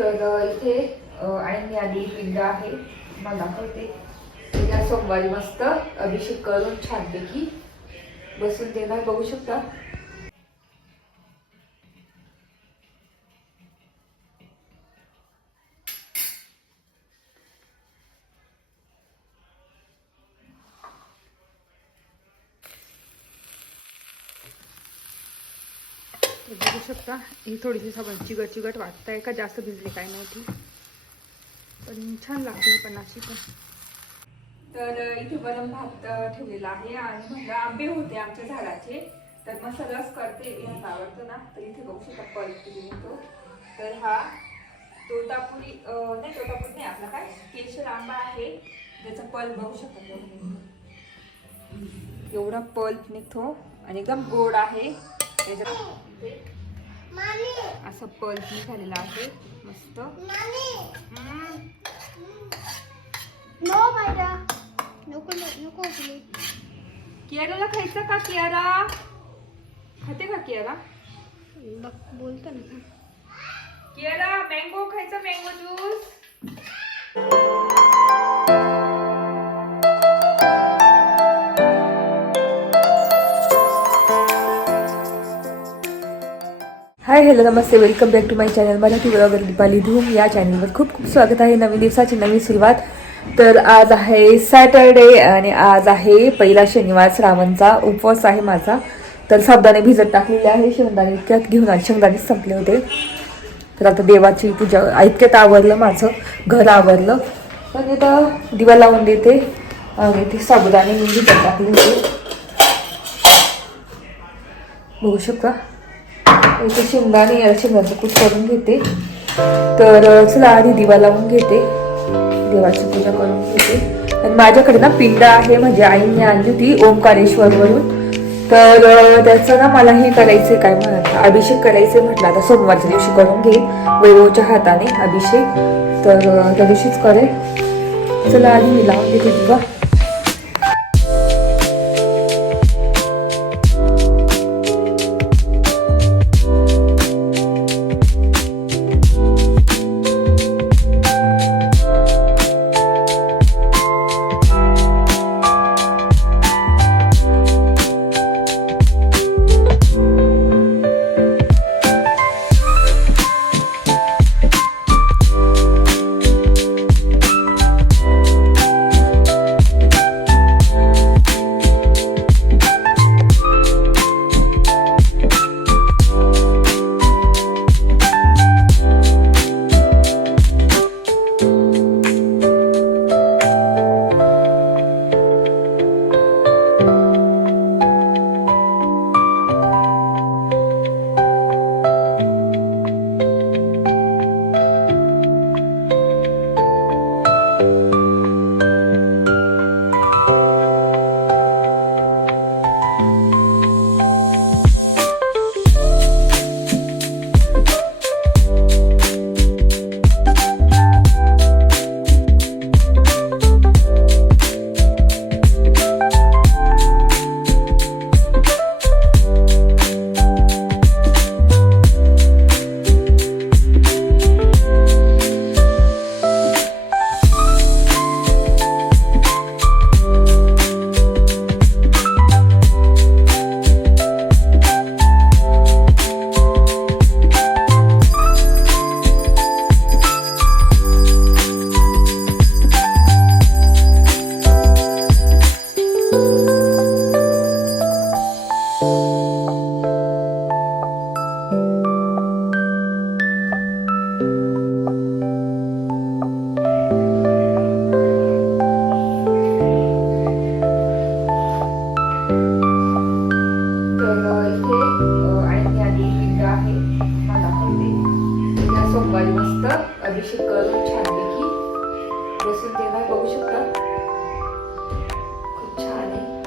तर इथे आणि मी आधी पिंड आहे मला दाखवते. या सोमवारी मस्त अभिषेक करून छानपैकी बसून देणार बघू शकता. शकता. ही थोडीशी साबण चिकट चिकट वाटत आहे का? जास्त भिजली काय माहिती पण छान लागते पण अशी पण. तर इथे गरम भात ठेवलेला आहे आणि म्हटलं आंबे होते आमच्या झाडाचे. तर मसालाच करते. आवडतो ना? तर इथे बघू शकता पल्प निघतो तर हा तोतापुरी नाही तोतापुरी नाही आपला काय? केशर आंबा आहे. त्याचा पल्प बघू शकता एवढा पल्प निघतो आणि एकदम गोड आहे. त्याच्या असं पल्प निघालेला आहे. मस्त. कियाराला खायचं का कियारा? खाते का कियारा? बोलतो ना. कियारा मँगो खायचा mango juice hi hello Namaste welcome back to my channel Marathi blogger Deepali Dhoom या चॅनलवर खूप खूप स्वागत आहे. नवीन दिवसाची नवीन सुरुवात. तर आज आहे सॅटरडे आणि आज आहे पहिला शनिवार. श्रावणचा उपवास आहे माझा. तर साबदाणे भिजत टाकलेले आहे. शेंगदाणे इतक्यात घेऊन आले शेंगदाणेच संपले होते. तर आता देवाची पूजा इतक्यात आवरलं माझं. घर आवरलं. तर इथं दिवा लावून देते. आणि ते साबुदाणे मी भिजत टाकले होते. बघू शकता. इथे आणि या शेंगाचं कूट करून घेते. तर चला आधी दिवा लावून घेते. देवाची पूजा करून घेते. आणि माझ्याकडे ना पिंड आहे म्हणजे आईने आणली होती ओंकारेश्वरवरून तर त्याचं ना मला हे करायचं काय म्हणत अभिषेक करायचं म्हटलं. आता सोमवारच्या दिवशी करून घेईल वैभवच्या हाताने अभिषेक. तर त्या दिवशीच करेल. चला आधी मी लावून देते दिवा.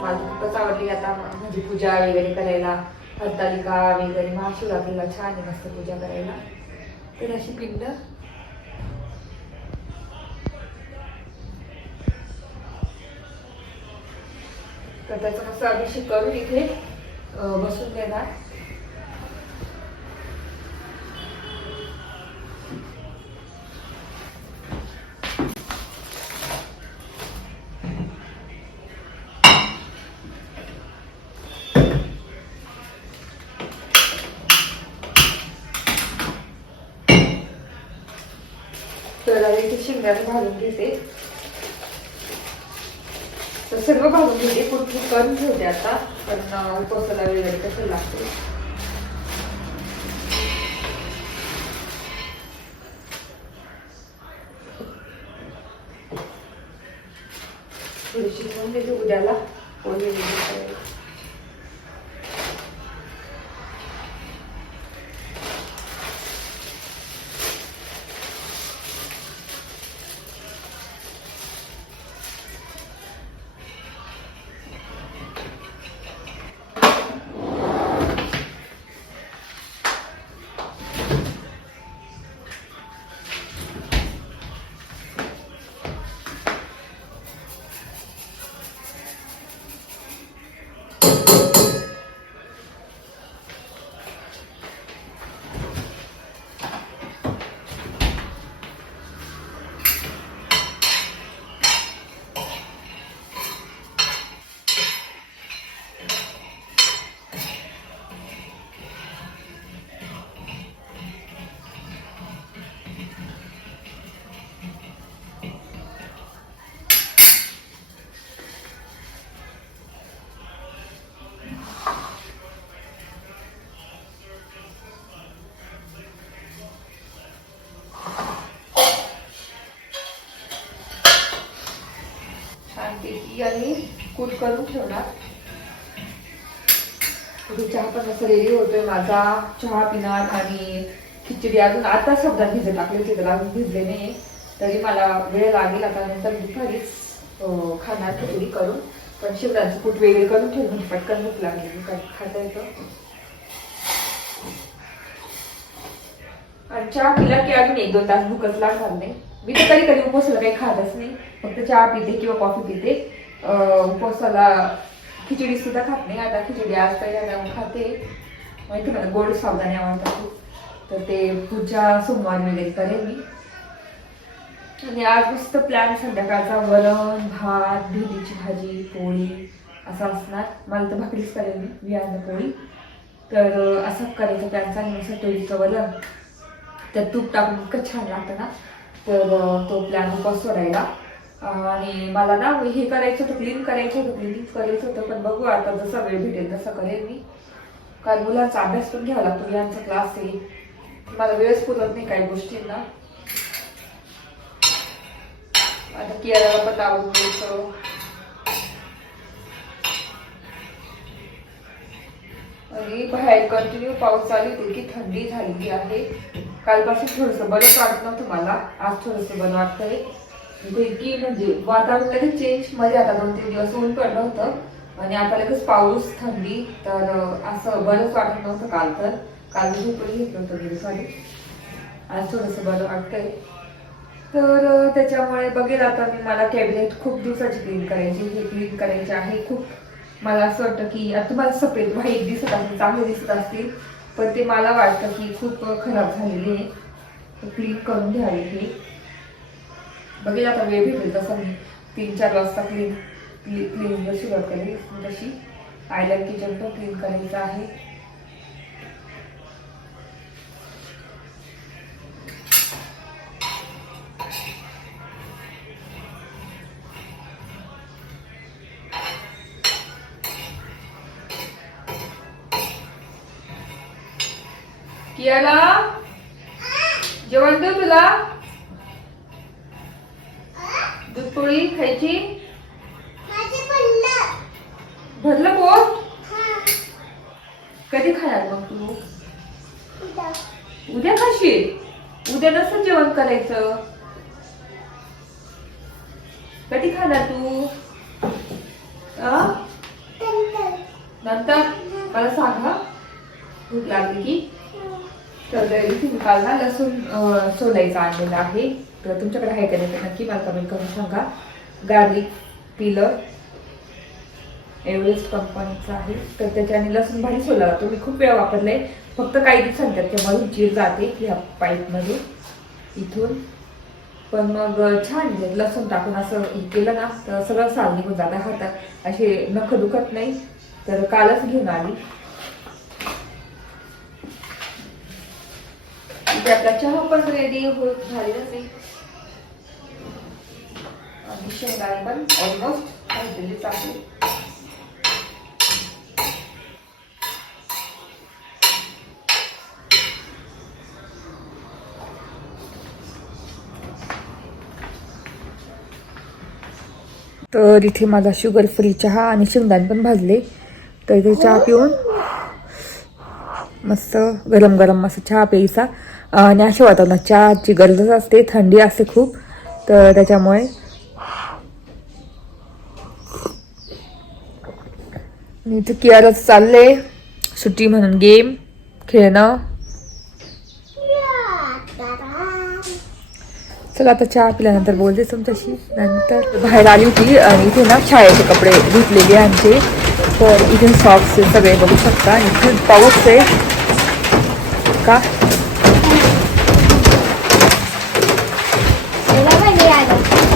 मला खूपच आवडली आता म्हणजे पूजा वगैरे करायला हरतालिका वगैरे महाशिवरात्रीला छान आहे मस्त पूजा करायला. तर अशी पिंड. तर त्याचा मस्त अभिषेक करून इथे बसून देणार तर आता इथे भाजून घेते. तर सर्व भाजून घेते. कुठली कण ठेवते आता. कारण उपवासाला वगैरे कसं लागते. थोडीशी घेऊन घेते. उद्याला पोहे आणि कूट करून ठेवणार. चहा पण असं रेडी होतोय. माझा चहा पिणार आणि खिचडी अजून आता समजा भिजत टाकले होते अजून भिजले नाही. तरी मला वेळ लागेल. आता नंतर दुपारीच खाणार खिचडी करून. पण शिवराज कूट वेगळे करून ठेवून पटकन भूक लागली. खाता येतं? आणि चहा पिला की अजून एक दोन तास भूकच लागणार नाही. मी तर कधी कधी उपसलं काही खातच नाही. फक्त चहा पिते किंवा कॉफी पिते. उपवासाला खिचडी सुद्धा खात नाही. आता खिचडी आज पहिल्यांदा खाते. माहिती मला गोड सावधानी आवडतात तर ते पुढच्या सोमवारी वगैरे करेन मी. आणि आज मस्त प्लॅन संध्याकाळचा वरण भात भेंडीची भाजी पोळी असं असणार. मला तर भाकरीच करेन मी वियांना पोळी. तर असं करायचं प्लॅन चांगलं असं टोळीचं वरण. तर तूप टाकून इतकं छान लागतं ना. तर तो प्लॅन उपास सोडायला. आणि मला ना हे करायचं होतं क्लीन करायचं होतं क्लिनिंग करायचं होतं पण बघू आता जसा वेळ भेटेल तसं करेल मी. कारण मुलांचा अभ्यास पण घ्यावा लागतो यांचा क्लास आहे. मला वेळच पुरत नाही काही गोष्टींना. आता कियाला पण आवडून द्यायचं. आणि बाहेर कंटिन्यू पाऊस चालू आहे इतकी थंडी झालेली आहे. कालपासून थोडस बरंच वाटत नव्हतं मला आज थोडस बरं वाटतंय. इथे म्हणजे वातावरण लगेच चेंजमध्ये आता दोन तीन दिवस ऊन पडलं होतं. आणि आता लगेच पाऊस थंडी तर असं बरंच वाटत नव्हतं काल तर. काल मी घेतलं होतं दिवसाने आज थोडस बरं वाटतंय. तर त्याच्यामुळे बघेल आता मी मला कॅबिनेट खूप दिवसाची क्लीन करायची हे क्लीन करायचे आहे खूप. मला असं वाटतं की आता तुम्हाला सफेद व्हाईट दिसत असतील चांगले दिसत असतील. पण ते मला वाटतं की खूप खराब झालेली आहे. क्लीन करून घ्यावी ही. बघेल आता वेळ भेटेल तसं. मी तीन चार वाजता क्लीन क्लीन सुरुवात करेल तशी. आयलंड किचन पण क्लीन करायचं आहे. कियाला? भरलं पोट? कधी खाणार मग तू? उद्या. खाशील? उद्या नसतं जेवण करायचं. कधी खाणार तू? नंतर. मला सांग हा. भूक लागली की? तर ना लसूण सोलायचा आणलेला आहे. तर तुमच्याकडे आहे का नाही नक्की मला कमेंट करून सांगा. गार्लिक पिलर एव्हरेस्ट कंपनीचा आहे. तर त्याच्याने लसूण भारी सोला होतो. मी खूप वेळा वापरलाय. फक्त काही दिवसांत त्याच्यामधून जीर जाते ह्या पाईपमधून इथून. पण मग छान लसूण टाकून असं केलं ना तर सगळं साल निघून जातं हातात. असे नख दुखत नाही. तर कालच घेऊन आली. इथे आपला चहा पण रेडी होत झालेलाच आहे. आणि पण ऑलमोस्ट भाजलेलेच आहे. तर इथे माझा शुगर फ्री चहा आणि शेंगदाणे पण भाजले. तर इथे चहा पिऊन मस्त गरम गरम मस्त चहा प्यायचा. आणि अशा वातावरणात चहाची गरजच असते थंडी असते खूप. तर त्याच्यामुळे इथे कियारच चालले सुट्टी म्हणून गेम खेळणं. चला आता चहा पिल्यानंतर बोलते तुमच्याशी. नंतर बाहेर आली होती आणि इथे ना शाळेचे कपडे धुतलेले आमचे. तर इथे सॉक्स सगळे बघू शकता. इथे पाऊस आहे. का?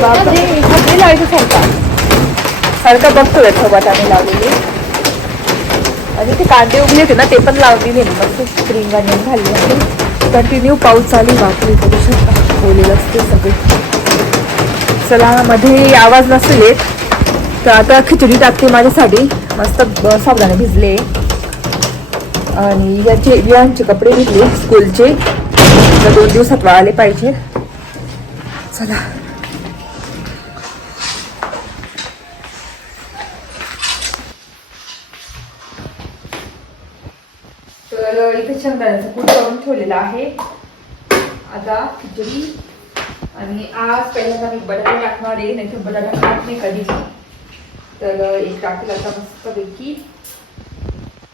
नाही लावायचं सारखा सारखा बघतोय सोबत आम्ही लावलेले. आणि ते कांदे उगले होते ना ते पण लावलेले. मग मस्त स्प्रिंग घालले. आहे कंटिन्यू पाऊस चालू आहे. बघू शकता. ठेवलेलं असते सगळे. चला मध्ये आवाज नसेल येत तर आता खिचडी टाकते माझ्यासाठी. मस्त सावधाने भिजले. आणि याचे यांचे कपडे घेतले स्कूलचे. तर दोन दिवसात वाळले पाहिजे. चला. तर इथे शेंगदाण्याचं कूट करून ठेवलेलं आहे. आता खिचडी. आणि आज पहिल्यांदा मी बटाटा टाकणार आहे नाही तर बटाटा खात नाही कधी तर एक टाकेल आता मस्तपैकी.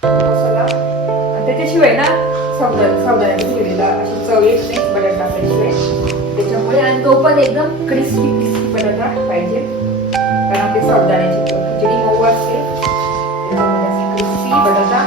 मसाला. आणि त्याच्याशिवाय ना सावधान सावधानाने ठेवलेला असं चव येत नाही बटाटा टाकल्याशिवाय त्याच्यामुळे आणि तो पण एकदम क्रिस्पी क्रिस्पी बटाटा पाहिजे. कारण आपली सावधानाची खिचडी मऊ असते. क्रिस्पी बटाटा.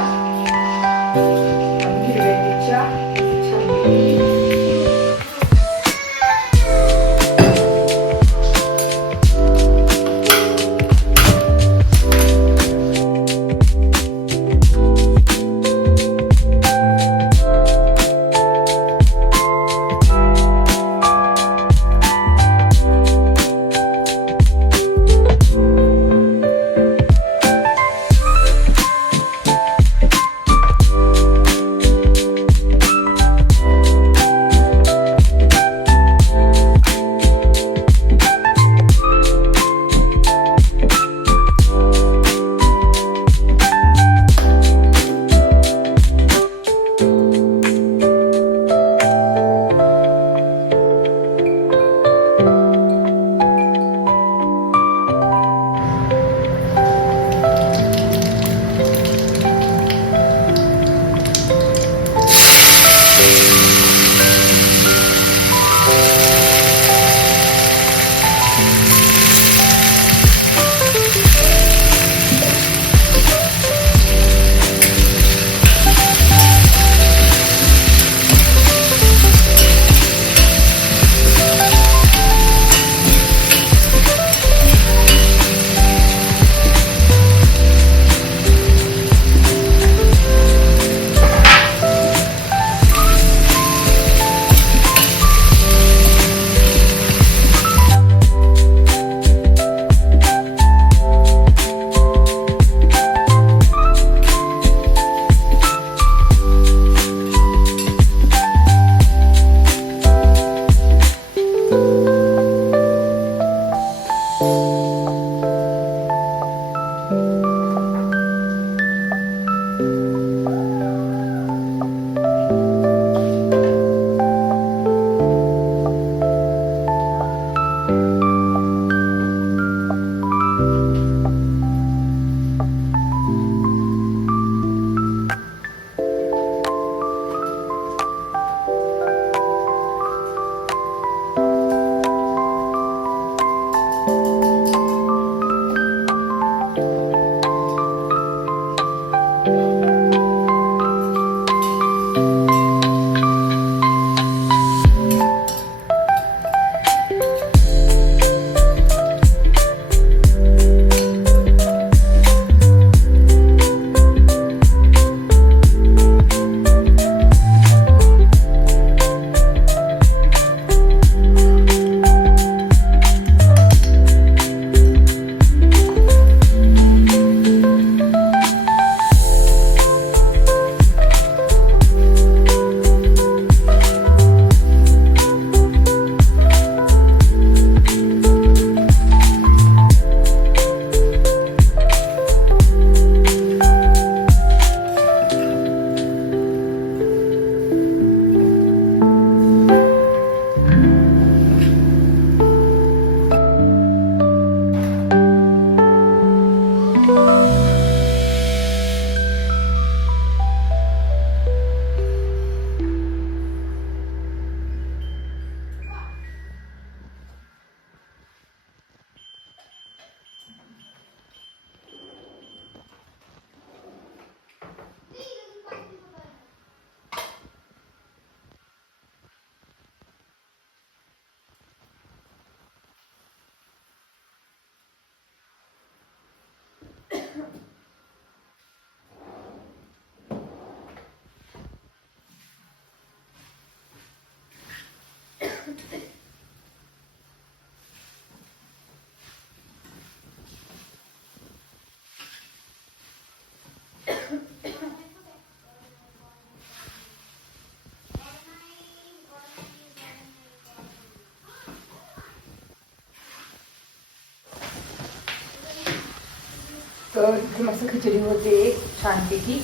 तर इथे मस्त खिचडी होते छानपैकी.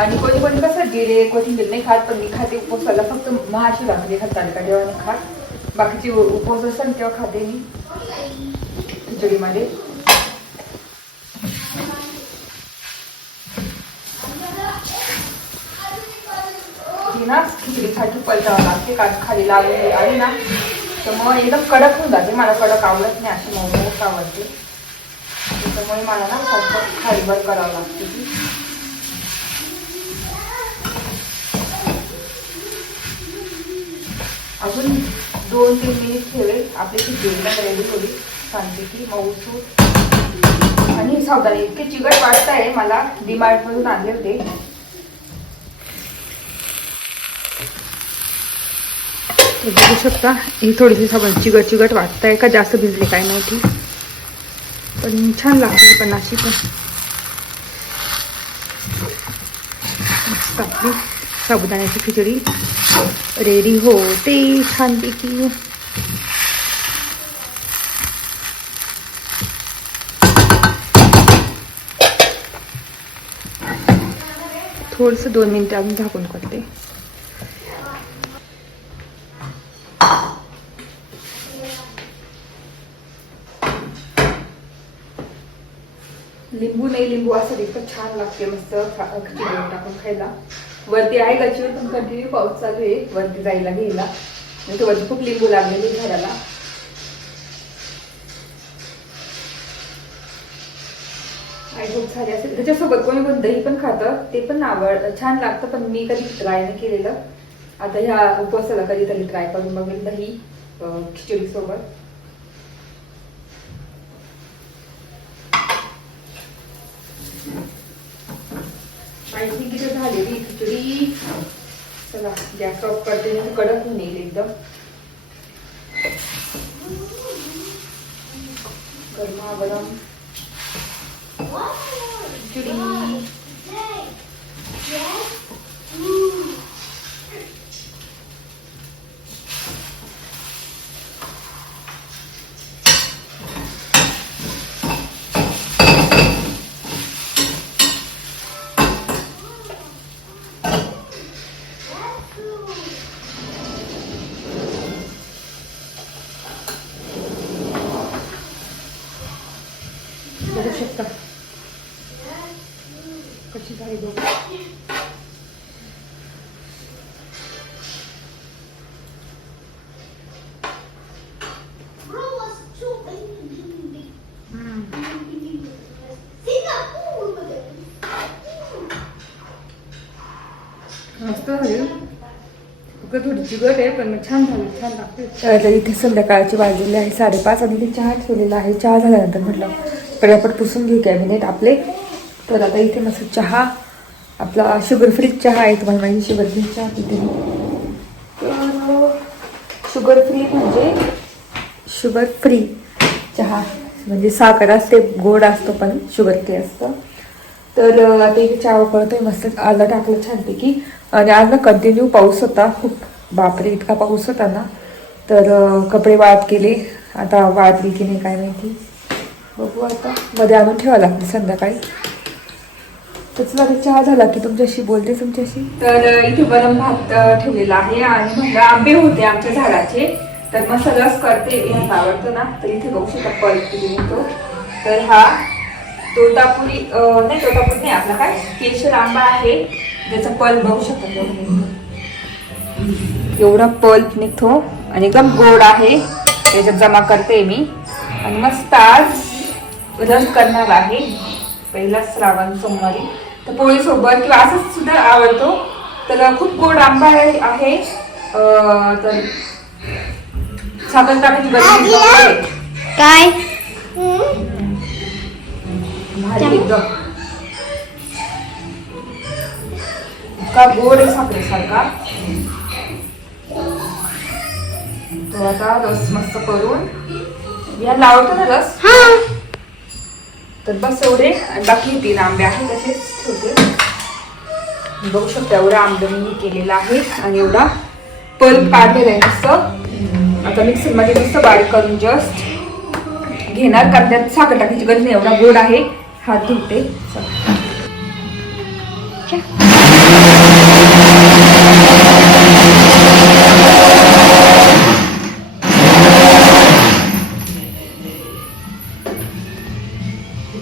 आणि कोणी कोणी कसं जिरे कोथिंबीर नाही खात पण मी खाते उपवासाला फक्त महाशिवरात्री खातात का जेव्हा नाही खात. बाकीचे उपवास असतात तेव्हा खाते मी खिचडीमध्ये. ही ना खिचडीसाठी पलटावं लागते कारण खाली लागून आली ना तर मग एकदम कडक होऊन जाते. मला कडक आवडत नाही अशी मोमोज आवडते. त्याच्यामुळे मला ना फक्त फायबर करावं लागते. अजून दोन तीन मिनिट ठेवेल. आपली खिचडीला रेडी होईल. की मऊसूत आणि सावधानी. इतके चिकट वाटत आहे मला डिमार्टमधून आणले होते. बघू शकता ही थोडीशी साबण चिकट चिकट वाटत आहे का? जास्त भिजली काय माहिती? पण छान लागते पण अशी पण. मस्त आपली साबुदाण्याची खिचडी. रेडी होते छानपैकी. थोडंसं दोन मिनिटं अजून झाकून करते लिंबू नाही लिंबू असं इतकं छान लागते मस्त खा- टाकून खायला. वरती आहे गच्चीवर पण कंटिन्यू पाऊस चालू आहे. वरती जायला घ्यायला. नाही वरती खूप लिंबू लागलेले घराला. आई खूप सारे असेल त्याच्यासोबत कोणी कोण दही पण खातं. ते पण आवड छान लागतं पण मी कधी ट्राय नाही केलेलं. आता ह्या उपवासाला कधीतरी ट्राय करून बघेल दही खिचडी सोबत थिंक इथे झालेली खिचडी, चला, गॅस ऑफ़ करते, नाही कडक होऊन येईल एकदम. गरमा गरम. खिचडी. थोडी आहे पण छान झाली छान लागते तर इथे संध्याकाळची वाजलेली आहे साडेपाच आणि इथे चहा ठेवलेला आहे. चहा झाल्यानंतर म्हटलं पटापट पुसून घेऊ कॅबिनेट आपले. तर आता इथे मस्त चहा आपला शुगर फ्री चहा आहे तुम्हाला माहिती शुगर फ्री चहा तिथे तर शुगर फ्री म्हणजे शुगर फ्री चहा. म्हणजे साखर असते गोड असतो पण शुगर फ्री असतं. तर आता इथे चहा उकळतो मस्त आलं टाकलं छानपैकी. आणि आज ना कंटिन्यू पाऊस होता. खूप बापरे इतका पाऊस होता ना. तर कपडे वाळत केले आता वाळतली की नाही काय माहिती. बघू आता. मध्ये आणून ठेवा लागते संध्याकाळी. तसं चला चहा झाला की तुमच्याशी बोलते तुमच्याशी. तर इथे गरम भात ठेवलेला आहे आणि म्हणलं आंबे होते आमच्या झाडाचे. तर मग सगळंच करते. ह्यात आवडतं ना. तर इथे बघू शकता पल्प येतो तर हा तोतापुरी नाही तोतापुरी नाही आपला काय. केशर आंबा आहे. ज्याचा पल्प बघू शकता तुम्ही. एवढा पल्प निघतो. आणि एकदम गोड आहे. त्याच्यात जमा करते मी. आणि मस्त आज रस करणार आहे. पहिला श्रावण सोमवारी. तर पोळीसोबत किंवा असंच सुद्धा आवडतो. तर खूप गोड आंबा आहे आहे. अं, तर साखर टाकायची गरज. काय? भारी एकदम. इतका गोड आहे साखरेसारखा. तो आता रस मस्त करून या लावतो ना रस? तर बस एवढे आणि बाकी तीन आंबे आहेत तसेच. ठेवते. बघू शकता एवढा आंबे मी केलेला आहे आणि एवढा पल्प काढलेला आहे नुसतं. आता मिक्सरमध्ये नुसतं बारीक करून जस्ट घेणार कारण त्यात साखर टाकायची गरज नाही एवढा गोड आहे. हात धुते.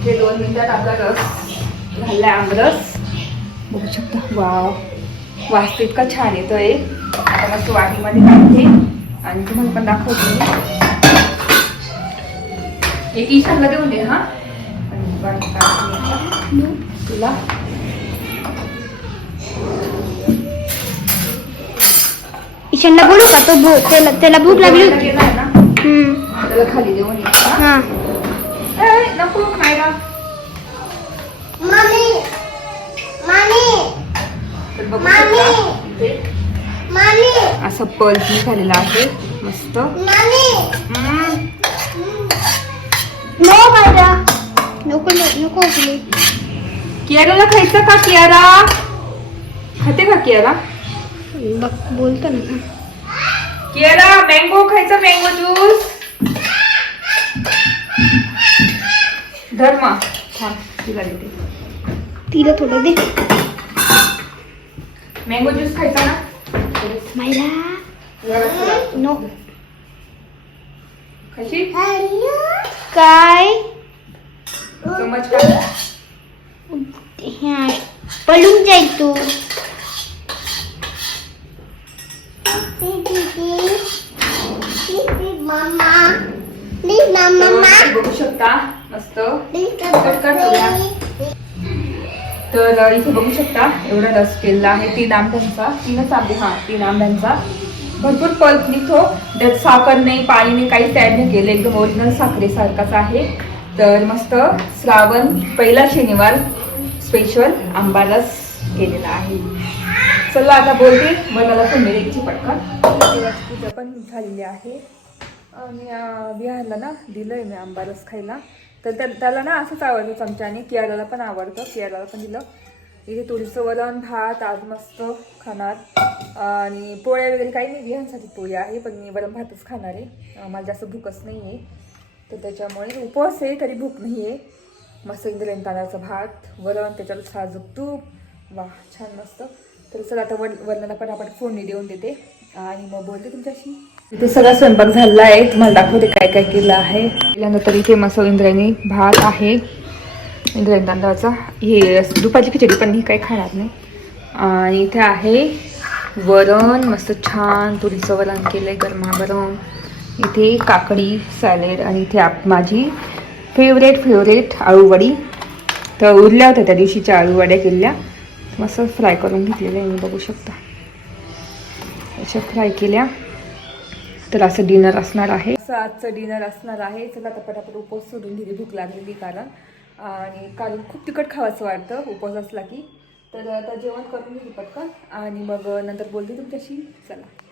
इथे दोन मिनिटात आपला रस घाललाय आमरस. बघू शकता. वाव. वास इतका छान येतोय. आता मस्त वाटीमध्ये टाकते. आणि तुम्हाला पण दाखवते. मी एक ईशानला देऊन दे हा. तुला. ईशानला बोलू का? तो भू त्याला त्याला भूक लागली. त्याला खाली देऊन हा? नको मायरा मामी मामी तर बघू. शकता इथे. असा पल्स निघालेला आहे. मस्त. नो मायरा नको नको कियाराला खायचं का कियारा? खाते का कियारा? बघ बोलतो ना. कियारा मँगो खायचा मँगो ज्यूस धर्मा. हा तिला देते. तिला थोडं दे. मँगो ज्यूस खायचा ना. नो खायची? काय? चमच का? ह्या पळून जाईल तू. तर बघू शकता? मस्त तर इथे बघू शकता एवढा रस केलेला आहे. तीन आंब्यांचा तीनच आंबे हा तीन आंब्यांचा भरपूर पल्प निघतो. त्यात साखर नाही पाणी नाही काहीच ऍड नाही केलं. एकदम ओरिजिनल साखरेसारखाच आहे. तर मस्त श्रावण पहिला शनिवार स्पेशल आंबा रस केलेला आहे. चला आता बोलते. मला पण मिरची पटकन. पूजा पण झालेली आहे. आणि बिहारला विहारला ना दिलंय मी आंबा रस खायला. तर त्या त्याला ना असंच आवडतं चमच्याने कियाराला पण आवडतं. कियाराला पण दिलं. इथे तुळीचं वरण भात आज मस्त खाणार. आणि पोळ्या वगैरे काही नाही. बियांसाठी पोळी आहे पण मी वरण भातच खाणार आहे. मला जास्त भूकच नाही आहे तर त्याच्यामुळे उपवास आहे तरी भूक नाही आहे मस्त इंद्रियन तांदळाचं भात वरण त्याच्यावर साजूक तूप. वा छान मस्त. तर चला आता वर वरणाला पण आपण फोडणी देऊन देते. आणि मग बोलते तुमच्याशी. इथे सगळा स्वयंपाक झाला आहे. तुम्हाला दाखवते काय काय केलं आहे. पहिल्यांदा तर इथे मस्त इंद्रायणी भात आहे. इंद्रायणी तांदळाचा. हे दुपारची खिचडी पण मी काही खाणार नाही. आणि इथे आहे वरण मस्त छान तुरीचं वरण केलं आहे गरमागरम. इथे काकडी सॅलेड आणि इथे आप माझी फेवरेट फेवरेट आळूवडी. तर उरल्या होत्या त्या दिवशीच्या आळूवड्या केलेल्या मस्त फ्राय करून घेतलेल्या आहे मी बघू शकता. अशा फ्राय केल्या. तर असं डिनर असणार आहे. असं आजचं डिनर असणार आहे. चला आता पटापट उपवास सोडून दिली. भूक लागलेली कारण. आणि कारण खूप तिखट खावंसं वाटतं उपवास असला की. तर आता जेवण करून घेऊ पटकन. आणि मग नंतर बोलते तुमच्याशी. चला.